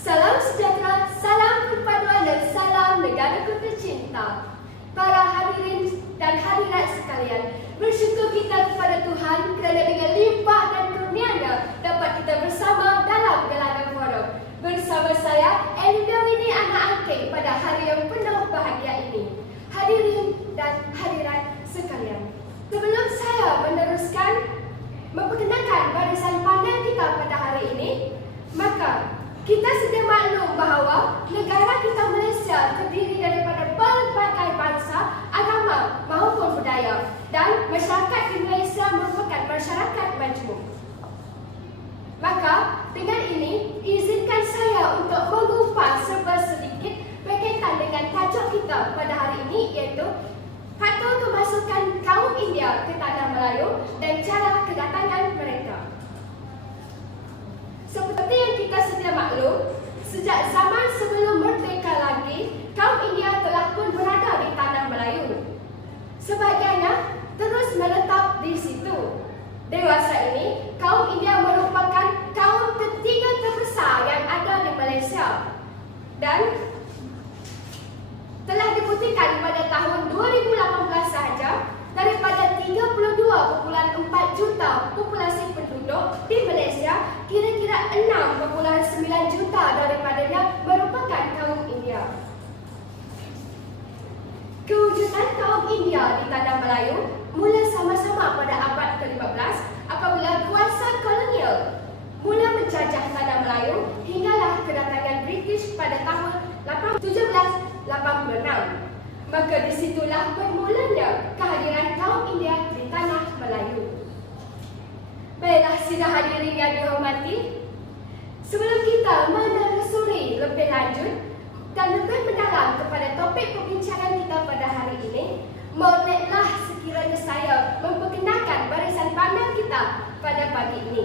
Salam sejahtera, salam perpaduan dan salam negaraku tercinta. Para hadirin dan hadirat sekalian, bersyukur kita kepada Tuhan kerana dengan limpah dan kurnia-Nya dapat kita bersama dalam gelaran forum. Bersama saya, Elida Winnie anak Angke pada hari yang penuh bahagia ini. Hadirin dan hadirat sekalian, sebelum saya meneruskan memperkenalkan barisan panel kita pada hari ini, maka kita sedia maklum bahawa negara kita Malaysia terdiri daripada pelbagai bangsa, agama maupun budaya, dan masyarakat di Malaysia merupakan masyarakat majmuk. Maka dengan ini, izinkan saya untuk mengupas serba sedikit berkaitan dengan tajuk kita pada hari ini, iaitu faktor kemasukan kaum India ke Tanah Melayu dan cara kedatangan mereka. Seperti yang kita sedia maklum, sejak zaman sebelum merdeka lagi, kaum India telah pun berada di Tanah Melayu. Sebahagiannya terus menetap di situ. Dewasa ini, kaum India merupakan kaum ketiga terbesar yang ada di Malaysia dan telah dibuktikan pada tahun 2018 sahaja daripada 32.4 juta populasi penduduk di Malaysia, kira-kira 6.9 juta daripadanya merupakan kaum India. Kewujudan kaum India di Tanah Melayu mula sama-sama pada abad ke-15 apabila kuasa kolonial mula menjajah Tanah Melayu hinggalah kedatangan British pada tahun 1786. Maka disitulah bermulanya kehadiran kaum India di Tanah Melayu. Baiklah sidang hadirin yang dihormati, sebelum kita menelusuri lebih lanjut dan lebih mendalam kepada topik perbincangan kita pada hari ini, bolehlah sekiranya saya memperkenalkan barisan panel kita pada pagi ini.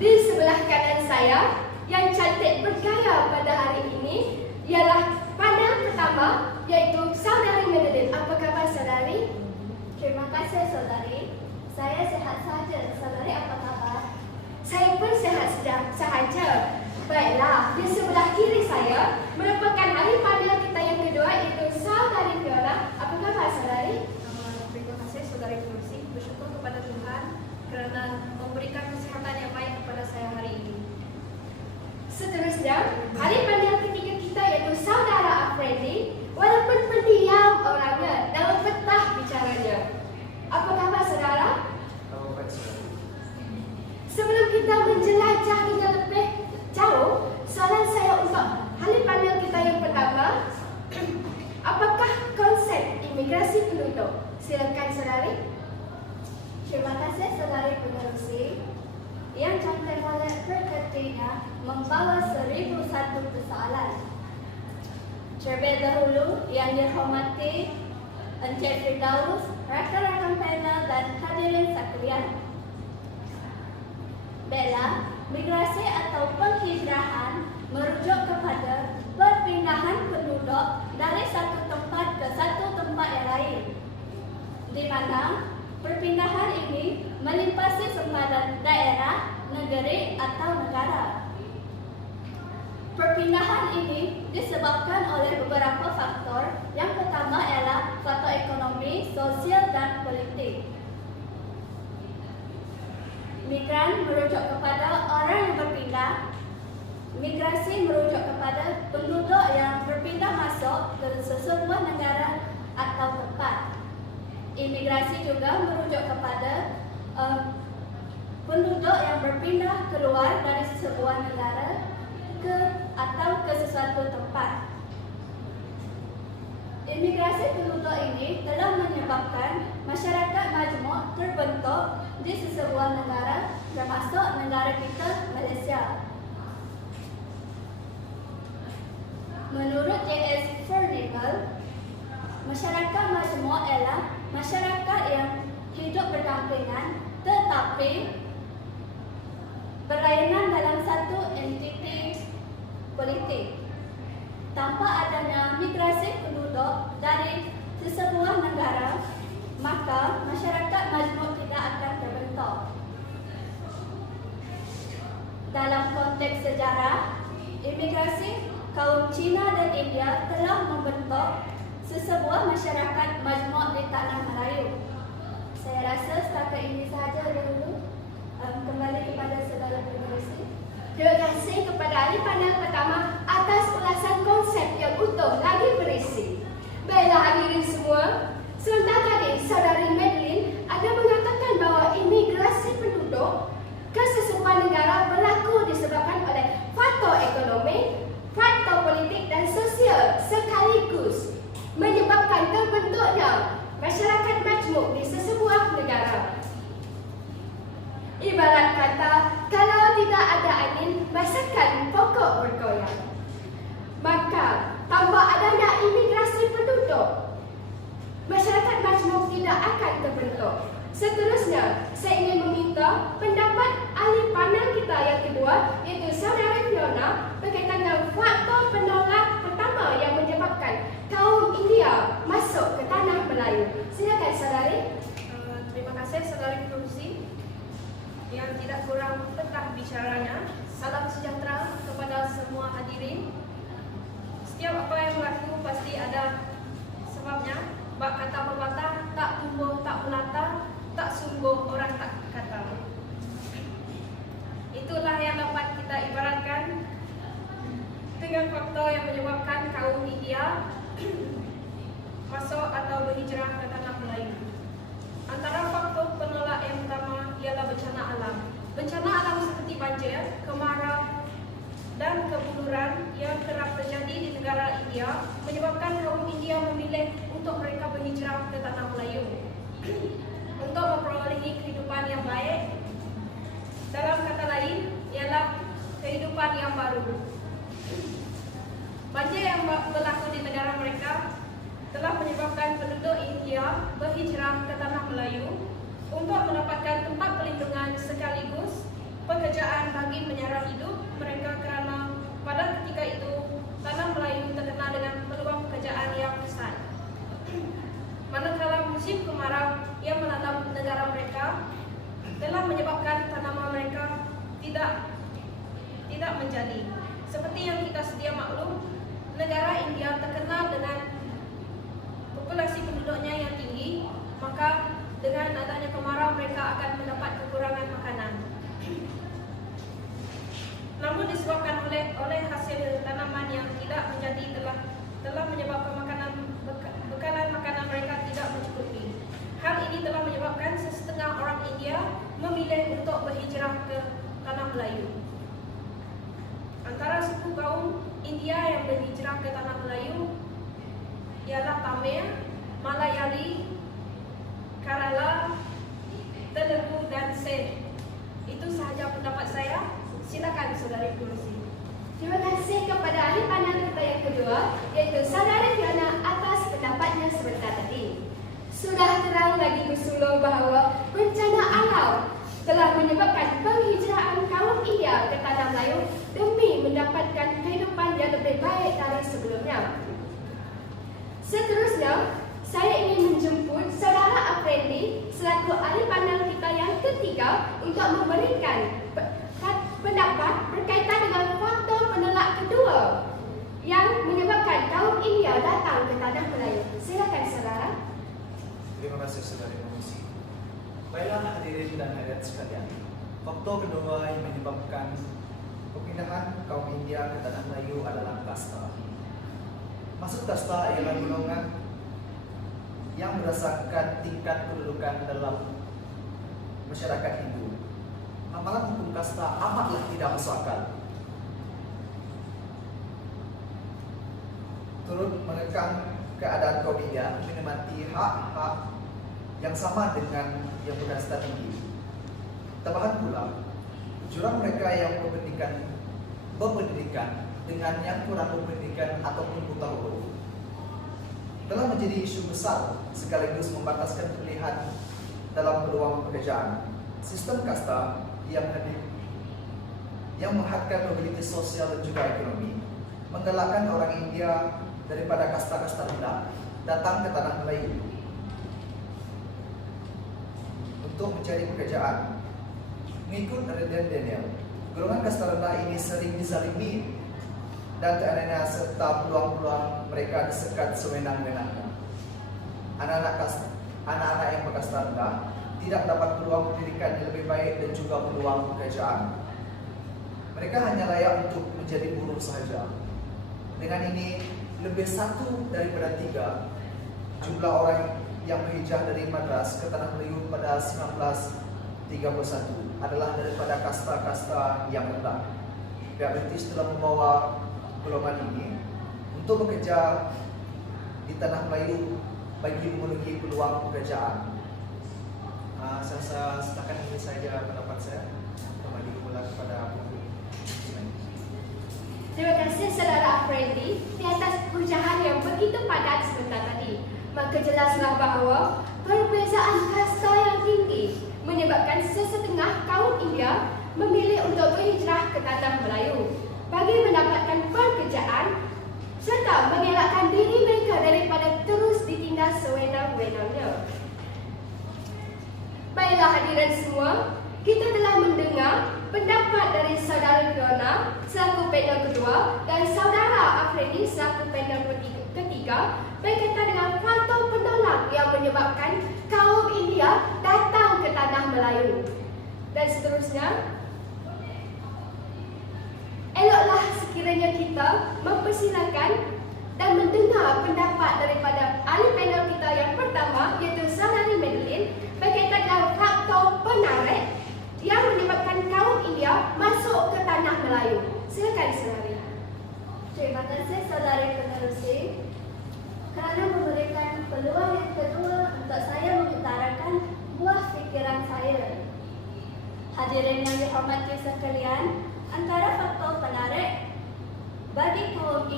Di sebelah kanan saya, yang cantik bergaya pada hari ini ialah panel pertama, iaitu Saudari Mededin. Apa khabar saudari? Terima kasih saudari. Saya sihat sahaja. Saudari apa khabar? Saya pun sihat sahaja. Baiklah, di sebelah kiri saya merupakan ahli panel kita yang kedua, iaitu Saudari Fiona. Apa khabar saudari? Terima kasih saudari Kursi. Bersyukur kepada Tuhan kerana memberikan kesihatan yang baik kepada saya hari ini. Seterusnya, ahli panel ketiga kita iaitu Saudara Afridi. Walaupun pendiam orangnya, namun petah bicaranya. Apa khabar saudara? Sebelum kita menjelajah dengan lebih jauh, soalan saya untuk ahli panel kita yang pertama, apakah konsep imigrasi penduduk? Silakan saudari. Terima kasih saudari penerusi. Yang cantik oleh perkatinya membawa 1001 persoalan. Terlebih dahulu yang dihormati Encik Firdaus, rakan-rakan panel dan hadirin sekalian. Baiklah, migrasi atau penghijrahan merujuk kepada perpindahan penduduk dari satu tempat ke satu tempat yang lain, di mana perpindahan ini melimpasi sempadan daerah, negeri atau negara. Perpindahan ini disebabkan oleh beberapa faktor. Yang pertama ialah faktor ekonomi, sosial dan politik. Migran merujuk kepada orang yang berpindah. Migrasi merujuk kepada penduduk yang berpindah masuk ke sesebuah negara atau tempat. Imigrasi juga merujuk kepada penduduk berpindah keluar dari sebuah negara atau ke sesuatu tempat. Imigrasi penduduk ini telah menyebabkan masyarakat majmuk terbentuk di sebuah negara, termasuk negara kita, Malaysia. Menurut J.S. Furnivall, masyarakat majmuk ialah masyarakat yang hidup berdampingan tetapi berlainan dalam satu entiti politik. Tanpa adanya migrasi penduduk dari sesebuah negara, maka masyarakat majmuk tidak akan terbentuk. Dalam konteks sejarah, imigrasi kaum Cina dan India telah membentuk sesebuah masyarakat majmuk di tanah Melayu. Saya rasa setakat ini sahaja dahulu. Kembali kepada saudara pengerusi. Terima kasih kepada ahli panel pertama atas ulasan konsep yang utuh lagi berisi. Baiklah hadirin semua, sebentar tadi saudari Madeline ada mengatakan bahawa imigrasi penduduk ke sesebuah negara berlaku disebabkan oleh faktor ekonomi, faktor politik dan sosial sekaligus menyebabkan terbentuknya masyarakat majmuk di sesebuah negara. Ibarat kata, kalau tidak ada angin, masakan pokok bergoyang. Maka, tanpa adanya imigrasi penduduk, masyarakat majmuk tidak akan terbentuk. Seterusnya, saya ingin meminta pendapat ahli panel kita yang kedua, iaitu saudara Fiona, berkaitan dengan faktor penolak pertama yang menyebabkan kaum India masuk ke tanah Melayu. Silakan saudari. Terima kasih saudari pengerusi yang tidak kurang petah bicaranya. Salam sejahtera kepada semua hadirin. Setiap apa yang berlaku pasti ada sebabnya. Bak kata pepatah, tak tumbuh tak melata, tak sungguh orang tak kata. Itulah yang dapat kita ibaratkan dengan faktor yang menyebabkan kaum India masuk atau berhijrah ke tanah Melayu. Antara faktor penolak yang pertama ialah bencana alam. Bencana alam seperti banjir, kemarau dan kebuluran yang kerap terjadi di negara India menyebabkan kaum India memilih untuk mereka berhijrah ke tanah Melayu untuk memperolehi kehidupan yang baik. Dalam kata lain, ialah kehidupan yang baru. Banjir yang berlaku di negara mereka telah menyebabkan penduduk India berhijrah ke tanah Melayu untuk mendapatkan tempat perlindungan sekaligus pekerjaan bagi menyara hidup mereka, kerana pada ketika itu tanah Melayu terkenal dengan peluang pekerjaan yang besar. Manakala musim kemarau yang melanda negara mereka telah menyebabkan tanaman mereka tidak menjadi. Seperti yang kita sedia maklum, negara India terkenal dengan populasi penduduknya yang tinggi, maka dengan adanya kemarau mereka akan mendapat kekurangan makanan. Namun disebabkan oleh hasil tanaman yang tidak menjadi telah menyebabkan bekalan makanan mereka tidak mencukupi. Hal ini telah menyebabkan setengah orang India memilih untuk berhijrah ke tanah Melayu. Antara suku kaum India yang berhijrah ke tanah Melayu ialah Tamil, Malayali, Kerala, Telugu dan Sindh. Itu sahaja pendapat saya. Silakan saudari pengerusi. Terima kasih kepada ahli panel kita yang kedua, iaitu saudara Fiona atas pendapatnya sebentar tadi. Sudah terang lagi bersuluh bahawa bencana alam telah menyebabkan penghijrahan kaum India ke tanah Melayu demi mendapatkan kehidupan yang lebih baik dari sebelumnya. Seterusnya, saya ingin menjemput saudara Afrendi selaku ahli panel kita yang ketiga untuk memberikan pendapat berkaitan dengan faktor penolak kedua yang menyebabkan kaum India datang ke tanah Melayu. Silakan saudara. Terima kasih saudari pengerusi. Baiklah hadirin dan hadirat sekalian, faktor kedua yang menyebabkan perpindahan kaum India ke tanah Melayu adalah kasta. Maksud kasta ialah golongan yang berdasarkan tingkat kedudukan dalam masyarakat Hindu. Amalan hukum kasta amatlah tidak masuk akal. Turut mengekang keadaan kaum India menikmati hak-hak yang sama dengan yang berkasta tinggi. Tambahan pula, jurang mereka yang berpendidikan dengan yang kurang berpendidikan ataupun buta huruf telah menjadi isu besar sekaligus membataskan pilihan dalam peluang pekerjaan. Sistem kasta yang menghadkan mobilitas sosial dan juga ekonomi menggalakkan orang India daripada kasta-kasta rendah datang ke tanah Melayu untuk mencari pekerjaan. Mengikut Reden Daniel, golongan kasta rendah ini sering dizalimi dan teraniaya serta peluang-peluang mereka disekat sewenang-wenangnya. Anak-anak yang berkasta rendah tidak mendapat peluang pendidikan yang lebih baik dan juga peluang pekerjaan. Mereka hanya layak untuk menjadi buruh sahaja. Dengan ini, lebih 1 daripada 3 jumlah orang yang berhijrah dari Madras ke tanah Melayu pada 1931 adalah daripada kasta-kasta yang rendah. Pihak British telah membawa golongan ini untuk bekerja di tanah Melayu bagi memenuhi peluang pekerjaan. Saya setakat ini saja pendapat saya. Kembali pula kepada Ibu. Terima kasih saudara Afridi di atas hujahnya yang begitu padat sebentar tadi. Maka jelaslah bahawa perbezaan kasta yang tinggi menyebabkan sesetengah kaum India memilih untuk berhijrah ke tanah Melayu bagi mendapatkan pekerjaan serta mengelakkan diri mereka daripada terus ditindas sewenang-wenangnya. Baiklah hadirin semua, kita telah mendengar pendapat dari saudara Fiona selaku panel kedua dan saudara Afridi selaku panel ketiga berkaitan dengan faktor penolak yang menyebabkan kaum India datang ke tanah Melayu. Dan seterusnya, eloklah sekiranya kita mempersilakan dan mendengar pendapat daripada ahli panel kita yang pertama, iaitu saudari Madeline, berkaitan dengan faktor penarik yang menyebabkan kaum India masuk ke tanah Melayu. Silakan saudari. Terima kasih saudari penerusi kerana memberikan peluang yang kedua untuk saya mengutarakan buah fikiran saya. Hadirin yang dihormati sekalian, antara faktor penarik bagi kaum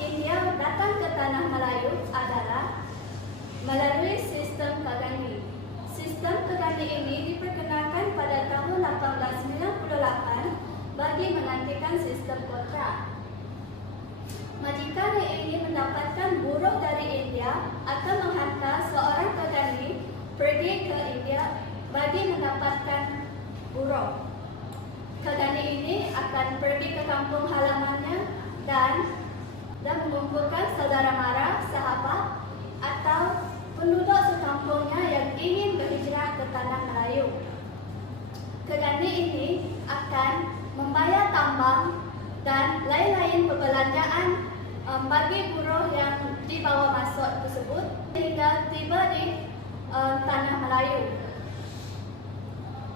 India datang ke tanah Melayu adalah melalui sistem Kagandi. Sistem Kagandi ini diperkenalkan pada tahun 1898 bagi menggantikan sistem kontrak. Majikan yang ingin mendapatkan buruh dari India akan menghantar seorang Kagandi pergi ke India bagi mendapatkan buruh. Kagandi ini akan pergi ke kampung halamannya dan mengumpulkan saudara mara, sahabat atau penduduk sekampungnya yang ingin berhijrah ke tanah Melayu. Kagandi ini akan membayar tambang dan lain-lain perbelanjaan bagi buruh yang dibawa masuk tersebut hingga tiba di tanah Melayu.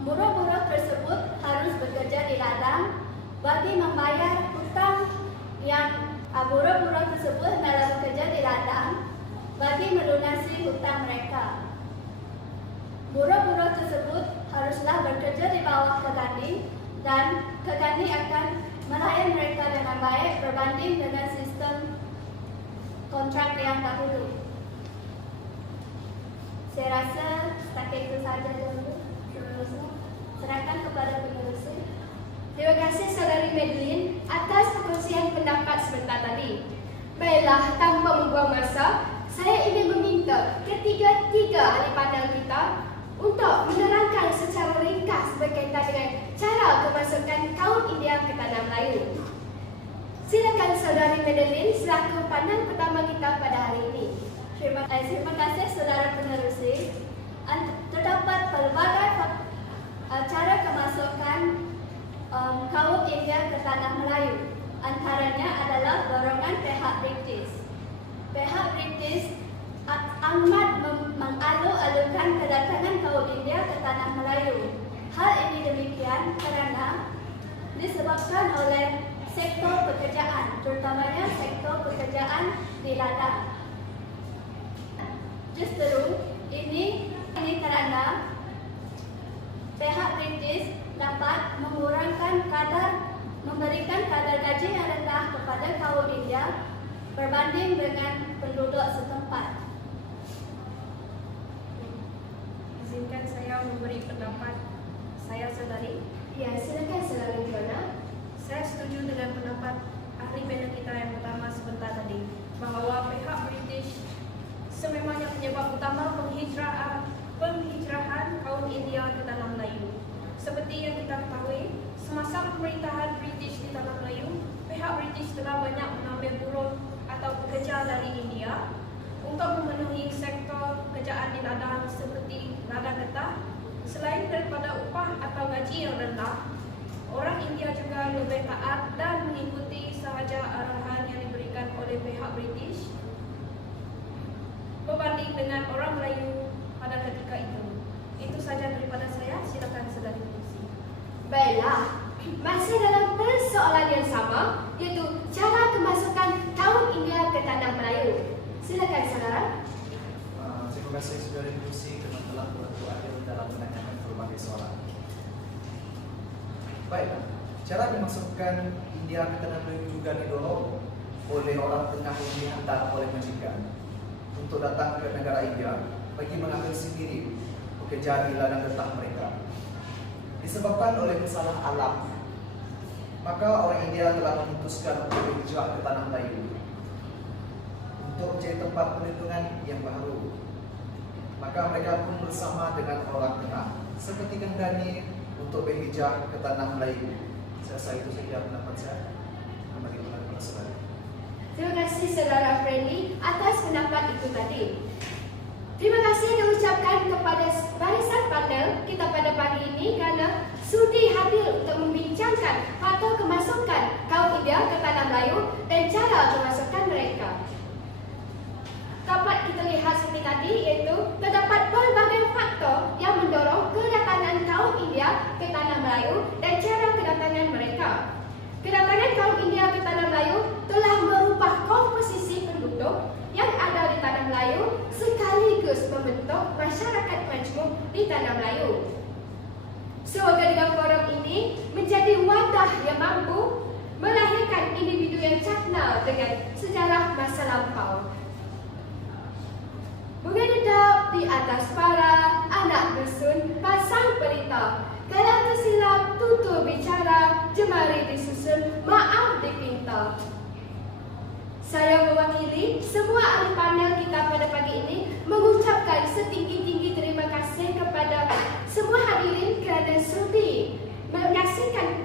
Buruh-buruh tersebut harus bekerja di ladang bagi membayar hutang yang buruh-buruh tersebut dalam bekerja di ladang bagi melunasi hutang mereka. Buruh-buruh tersebut haruslah bekerja di bawah Kagandi dan Kagandi akan melayan mereka dengan baik berbanding dengan sistem kontrak yang dahulu. Saya rasa setakat itu saja dulu. Serahkan kepada penerusi. Terima kasih saudari Madeline atas perkongsian pendapat sebentar tadi. Baiklah, tanpa membuang masa, saya ingin meminta ketiga-tiga ahli panel kita untuk menerangkan secara ringkas berkaitan dengan cara kemasukan kaum India ke tanah Melayu. Silakan saudari Madeline selaku panel pertama kita pada hari ini. Terima kasih saudara penerusi. Terdapat pelbagai cara kemasukan kaum India ke tanah Melayu. Antaranya adalah dorongan pihak British. Pihak British amat mengalu-alukan kedatangan kaum India ke tanah Melayu. Hal ini demikian disebabkan oleh sektor pekerjaan, terutamanya sektor pekerjaan di ladang. Justru ini kerana pihak British dapat memberikan kadar gaji yang rendah kepada kaum India berbanding dengan penduduk setempat. Izinkan saya memberi pendapat saya sendiri. Ya, silakan Saudara Fiona. Saya setuju dengan pendapat ahli panel kita yang pertama sebentar tadi, bahawa pihak British sememangnya penyebab utama penghijrahan kaum India ke tanah Melayu. Seperti yang kita ketahui, semasa pemerintahan British di tanah Melayu, pihak British telah banyak mengambil buruh atau pekerja dari India untuk memenuhi sektor pekerjaan di ladang seperti ladang getah. Selain daripada upah atau gaji yang rendah, orang India juga lebih taat dan mengikuti sahaja arahan yang diberikan oleh pihak British berbanding dengan orang Melayu pada ketika itu. Itu saja daripada saya. Silakan Saudari Lucy. Baiklah, masih dalam persoalan yang sama, iaitu cara kemasukan kaum India ke tanah Melayu. Silakan Saudara. Terima kasih Saudari Lucy kerana telah berlaku adil dalam menanyakan berbagai soalan. Baiklah, cara dimasukkan India ke tanah Melayu juga didorong oleh orang tengah yang dihantar oleh majikan untuk datang ke negara India bagi mengambil sendiri pekerjaan di ladang getah mereka. Disebabkan oleh masalah alam, maka orang India telah memutuskan untuk berhijrah ke tanah Melayu untuk menjadi tempat perlindungan yang baru. Maka mereka pun bersama dengan orang tengah seperti Kendani untuk berhijrah ke tanah Melayu. Saya rasa itu saja pendapat saya. Kembali kepada Saudara. Terima kasih Saudara Friendly atas pendapat itu tadi. Terima kasih diucapkan kepada barisan panel kita pada pagi ini kerana sudi hadir untuk membincangkan faktor kemasukan kaum India ke tanah Melayu dan cara kemasukan mereka. Dapat kita lihat seperti tadi, iaitu terdapat pelbagai faktor yang mendorong kedatangan kaum India ke tanah Melayu dan cara kedatangan mereka. Kedatangan kaum India ke tanah Melayu telah merubah komposisi penduduk yang ada di tanah Melayu sekaligus membentuk masyarakat majmuk di tanah Melayu. Semoga dengan forum ini menjadi wadah yang mampu melahirkan individu yang cakna dengan sejarah masa lampau. Bunga dedap di atas para anak dusun pasang pelita. Kalau tersilap tutur bicara, jemari disusun, maaf dipinta. Saya mewakili semua ahli panel kita pada pagi ini mengucapkan setinggi-tinggi terima kasih kepada semua hadirin kerana sudi menyaksikan